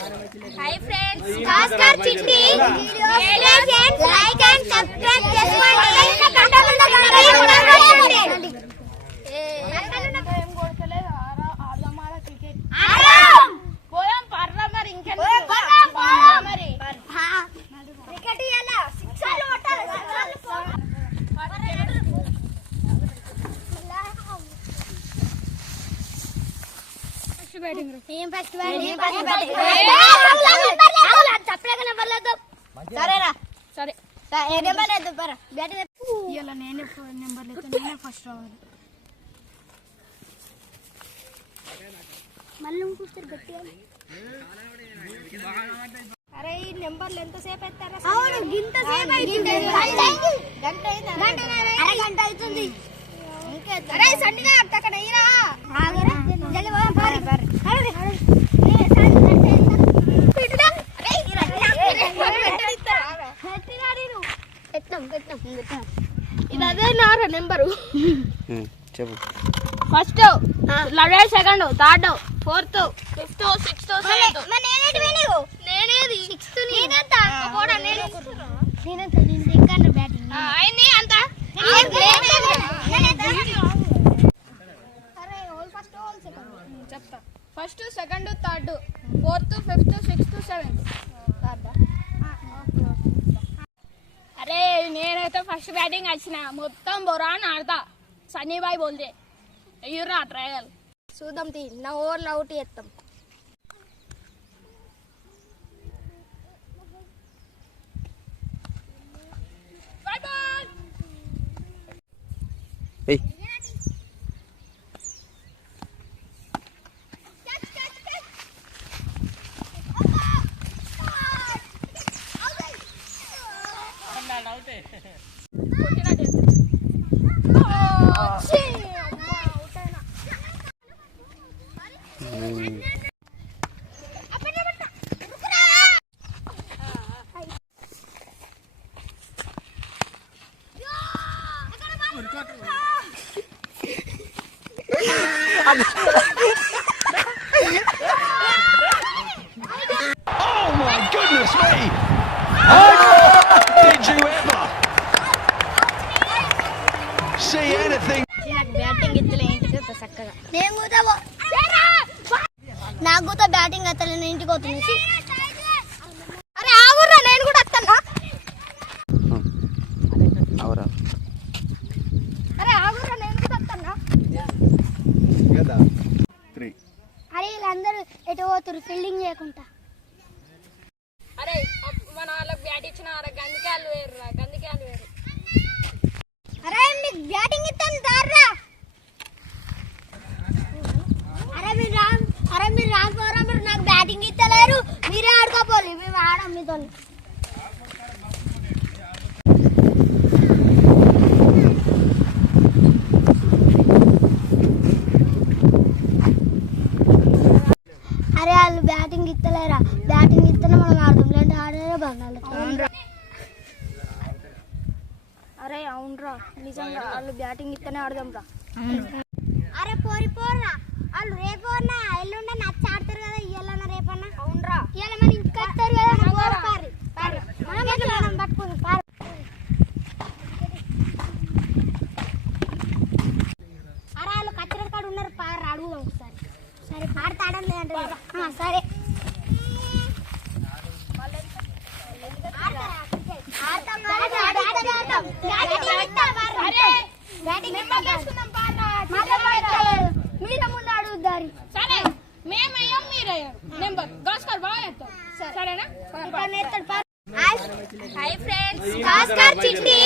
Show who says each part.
Speaker 1: Hi friends Bhaskar Chitti video friends like and subscribe చేసుకోండి ఏం first batting సరేరా.
Speaker 2: సరే.
Speaker 1: ఏ నెంబర్ లేదు పరా. బ్యాటింగ్
Speaker 2: ఇలా నేనే నెంబర్ లేదు నేనే ఫస్ట్ రావాలి.
Speaker 1: మళ్ళీ ఇంకొస్తారు గట్టిగా.
Speaker 2: అరే ఈ నెంబర్లు ఎంతసేపు ఎత్తారా?
Speaker 1: అవును గింత సేపు అవుతుంది గంట అరే గంట అవుతుంది
Speaker 2: అరే సన్నిగా అక్కడ అయ్యిరా
Speaker 1: ఆగరా
Speaker 2: ఇది అదే నారా నెంబరు
Speaker 3: చెప్పు
Speaker 2: first second third fourth fifth sixth seventh
Speaker 1: నేనేటి వినివు
Speaker 2: నేనేది
Speaker 1: సిక్స్త్ నేనెంత పోడా నేను నేనెంత నేను సెకండ్ బ్యాటింగ్
Speaker 2: అయింది అంత చెప్తా first second third fourth fifth sixth seventh అరే నేనైతే ఫస్ట్ బ్యాటింగ్ వచ్చిన మొత్తం బొరాన్ ఆడతా. సన్నీబాయ్ బోల్తే ఎయ్యుర్రా ట్రయల్
Speaker 1: చూద్దాం తీ నా ఓవర్లు అవుట్ చేస్తాం.
Speaker 2: Boy
Speaker 4: Oh my goodness me!
Speaker 1: చక్కగా. నేను కూడా నాకు కూడా బ్యాటింగ్ ఎత్తలే నేను ఇంటికి వస్తుంది అరే ఆగుర్రా నేను కూడా
Speaker 3: అవరా
Speaker 1: అరే ఆగుర్రా నేను కూడా
Speaker 3: త్రీ.
Speaker 1: అరే వీళ్ళందరూ ఎటు పోతురు ఫీల్డింగ్ చేయకుండా.
Speaker 2: అరే మన వాళ్ళకి బ్యాట్ ఇచ్చిన గందికాయలు వేరు గందికాయలు వేరు
Speaker 1: అరే మీకు బ్యాటింగ్ ఇస్తాను దార్రా అరే మీరు రా అరే మీరు రాకపోరా మీరు నాకు బ్యాటింగ్ ఇస్తలేరు మీరే ఆడుకోపోలి మేము ఆడం మీతో అరే వాళ్ళు బ్యాటింగ్ ఇస్తలేరా బ్యాటింగ్ ఇస్తేనే మనం ఆడదాం. లేదంటే ఆడేదే బంగాళ
Speaker 2: అరే అవునరా. నిజంగా వాళ్ళు బ్యాటింగ్ ఇస్తేనే ఆడదాం రా
Speaker 1: అరే పోరి పోర్రా. వాళ్ళు రేపు ఎల్లుండ నచ్చి ఆడతారు కదా ఇయ్యాలన్నా రేపన్నా?
Speaker 2: అవునరా.
Speaker 1: ఇవాళ మన ఇంటికి వస్తారు కదా మన పోరు పారి పారి మనం ఎట్లా మనం పట్టుకుంది పారి అరే వాళ్ళు కచ్చర కాడ ఉన్నారు పారు అడుగుదాం ఒకసారి సరే పారు తాడం లేదంటే ఆ, సరే ఆడతాం, ఆడతాం, ఆడతాం, ఆడతాం. బ్యాటింగ్ ఆడతాం, పారు.
Speaker 2: అరే,
Speaker 1: బ్యాటింగ్
Speaker 2: నెంబర్ వేసుకుందాం పారా.
Speaker 1: మళ్ళీ పడతారు. మీరే ముందు అడుగుతారు
Speaker 2: సరే మేము వేయం మీరు వేయం నెంబర్ గాస్కర్ బాగా వేస్తాం సరేనా?
Speaker 1: హాయ్. ఫ్రెండ్స్. భాస్కర్ చిట్టి.